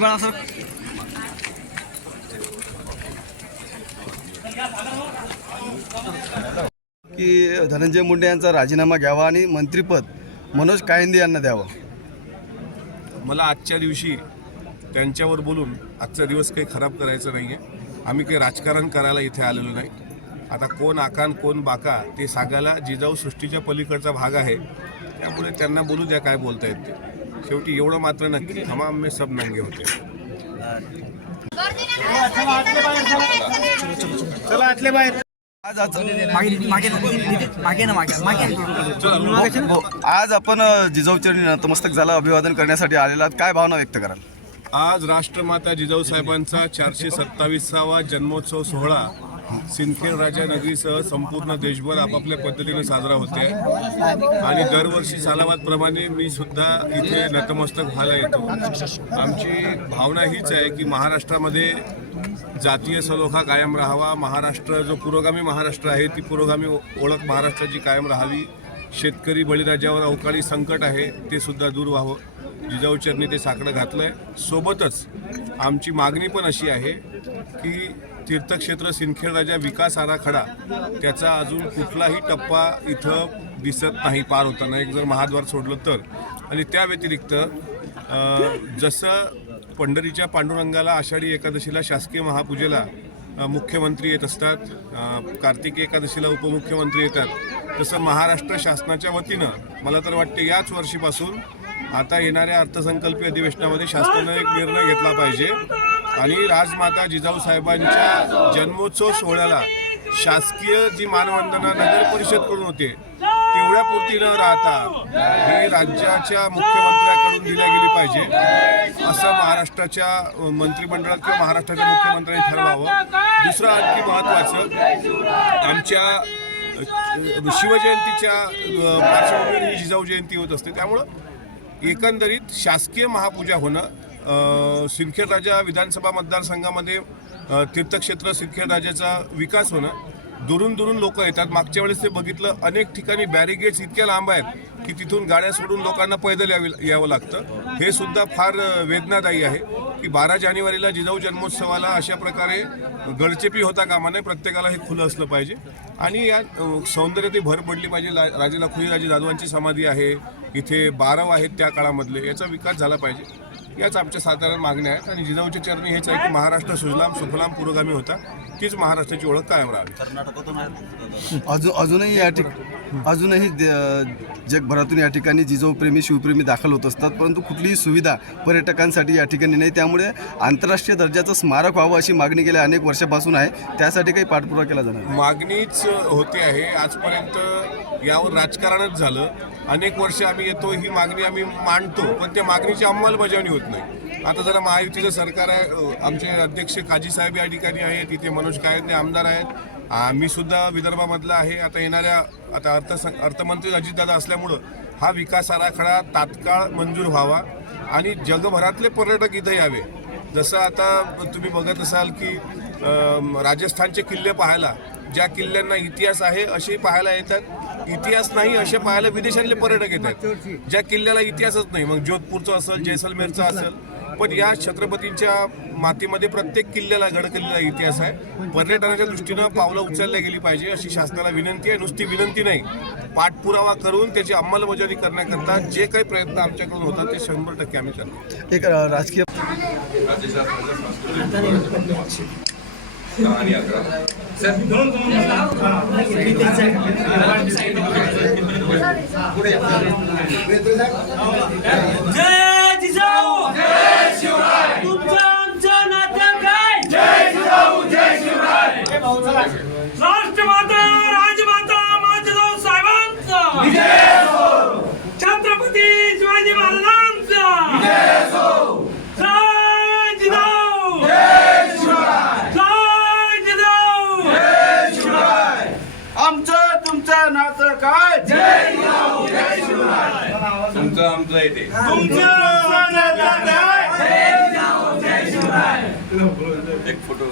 की धनंजय मुंडे यांचा राजीनामा घ्यावा आणि मंत्रिपद मनोज कायंदे यांना द्यावं। मला आजच्या दिवशी त्यांच्यावर बोलून आजचा दिवस काही खराब करायचं नाही आहे। आम्ही काही राजकारण करायला इथे आलेलो नाही। आता कोण आकान कोण बाका ते सांगायला जिजाऊ सृष्टीच्या पलीकडचा भाग आहे, त्यामुळे त्यांना बोलू द्या काय बोलता येत ते। शेवटी एवढं मात्र नक्की तमाम में सब नंगे होते। चला आतले बाहेर। आज आपण जिजाऊ चरणी नतमस्तक झाला अभिवादन करण्यासाठी आलेला, काय भावना व्यक्त कराल? आज राष्ट्रमाता जिजाऊ साहेबांचा 427वा जन्मोत्सव सोहळा सिंदखेड राजा नगरीसह संपूर्ण देशभर आपापल्या पद्धतीने साजरा होते आणि दरवर्षी सालाबादप्रमाणे मी सुद्धा इथे नतमस्तक व्हायला येतो। आमची भावना हीच आहे की महाराष्ट्रामध्ये जातीय सलोखा कायम राहावा, महाराष्ट्र जो पुरोगामी महाराष्ट्र आहे ती पुरोगामी ओळख महाराष्ट्राची कायम राहावी। शेतकरी बळीराजावर अवकाळी संकट आहे ते सुद्धा दूर व्हावं। जिजाऊ चरणी ते साकडं घातलंय। सोबतच आमची मागणी पण अशी आहे की तीर्थक्षेत्र सिंदखेड राजा विकास आराखडा त्याचा अजून कुठलाही टप्पा इथं दिसत नाही पार होताना, एक जर महाद्वार सोडलं तर। आणि त्या व्यतिरिक्त जसं पंढरीच्या पांडुरंगाला आषाढी एकादशीला शासकीय महापूजेला मुख्यमंत्री येत असतात, कार्तिकी एकादशीला उपमुख्यमंत्री येतात, तसं महाराष्ट्र शासनाच्या वतीनं मला तर वाटते याच वर्षीपासून आता येणाऱ्या अर्थसंकल्पीय अधिवेशनामध्ये शासनाने एक निर्णय घेतला पाहिजे आणि राजमाता जिजाऊ साहेबांच्या जन्मोत्सव सोहळ्याला शासकीय जी मानवंदना नगर परिषदकडून होते तेवढ्या पुरती न राहता ही राज्याच्या मुख्यमंत्र्याकडून दिल्या गेली पाहिजे असं महाराष्ट्राच्या मंत्रिमंडळात किंवा महाराष्ट्राच्या मुख्यमंत्र्यांनी ठरवावं। दुसरं आणखी महत्त्वाचं, आमच्या शिवजयंतीच्या पार्श्वभूमीवर ही जिजाऊ जयंती होत असते, त्यामुळं एकंदरीत शासकीय महापूजा होणं, सिंदखेड राजा विधानसभा मतदारसंघामध्ये तीर्थक्षेत्र सिंदखेड राजाचा विकास होणं, दुरून दुरून लोक येतात। मागच्या वेळेस ते बघितलं, अनेक ठिकाणी बॅरिगेड्स इतक्या लांब आहेत की तिथून गाड्या सोडून लोकांना पैदल यावं लागतं। हे सुद्धा फार वेदनादायी आहे की 12 जानेवारीला जिजाऊ जन्मोत्सवाला अशा प्रकारे गडचेपी होता कामा नये, प्रत्येकाला हे खुलं असलं पाहिजे आणि या सौंदर्यात भर पडली पाहिजे। राजे लखुजीराजे जाधवांची समाधी आहे, इथे 12 आहेत त्या काळामधले, याचा विकास झाला पाहिजे। याच आमच्या साधारण मागण्या आहेत आणि जिजाऊच्या चरणी हेच आहे की महाराष्ट्र सुजलाम सुफलाम पुरोगामी होता, तीच महाराष्ट्राची ओळख कायम राहावी। अजूनही जगभरातून या ठिकाणी जिजाऊ प्रेमी शिवप्रेमी दाखल होत असतात, परंतु कुठलीही सुविधा पर्यटकांसाठी या ठिकाणी नाही, त्यामुळे आंतरराष्ट्रीय दर्जाचं स्मारक व्हावं अशी मागणी गेल्या अनेक वर्षापासून आहे। त्यासाठी काही पाठपुरावा केला जाणार? मागणीच होते आहे, आजपर्यंत यावर राजकारणच झालं। अनेक वर्ष आम्ही येतो, ही मागणी आम्ही मांडतो, पण त्या मागणीची अंमलबजावणी होत नाही। आता जरा महायुतीचं सरकार आहे, आमचे अध्यक्ष काजी साहेब या ठिकाणी आहेत, इथे मनोज कायंदे आमदार आहेत, मी सुद्धा विदर्भामधला आहे। आता येणाऱ्या अर्थमंत्री अजितदादा असल्यामुळं हा विकास आराखडा तात्काळ मंजूर व्हावा आणि जगभरातले पर्यटक इथं यावे। जसं आता तुम्ही बघत असाल की राजस्थानचे किल्ले पाहायला, ज्या किल्ल्यांना इतिहास आहे असे पाहायला येतात, इतिहास नाही असे पाहायला विदेशातले पर्यटक येतात। ज्या किल्ल्याला इतिहासच नाही, मग जोधपूरचं असेल, जैसलमेरचं असेल, पण या छत्रपतींच्या मातीमध्ये प्रत्येक किल्ल्याला गड किल्ल्याला इतिहास आहे। पर्यटनाच्या दृष्टीनं पावलं उचलल्या गेली पाहिजे अशी शासनाला विनंती आहे। नुसती विनंती नाही, पाठपुरावा करून त्याची अंमलबजावणी करण्याकरता जे काही प्रयत्न आमच्याकडून होतात ते 100% आम्ही करतो। एक राजकीय जय जिजाऊ जय शिवराय, तुमचं नातं काय? जय जिजाऊ जय शिवराय, राष्ट्रमाता राजमाता जिजाऊ साहेबांचा विजय असो, छत्रपती शिवाजी महाराजांचा विजय असो। जय जिजाऊ जय शिवराय, जय जिजाऊ जय शिवराय, आमचं तुमचं नातं काय? जय जिजाऊ जय शिवराय, तुमचं आमचं येते, तुमचं नातं काय? जय जिजाऊ जय शिवराय। एक फोटो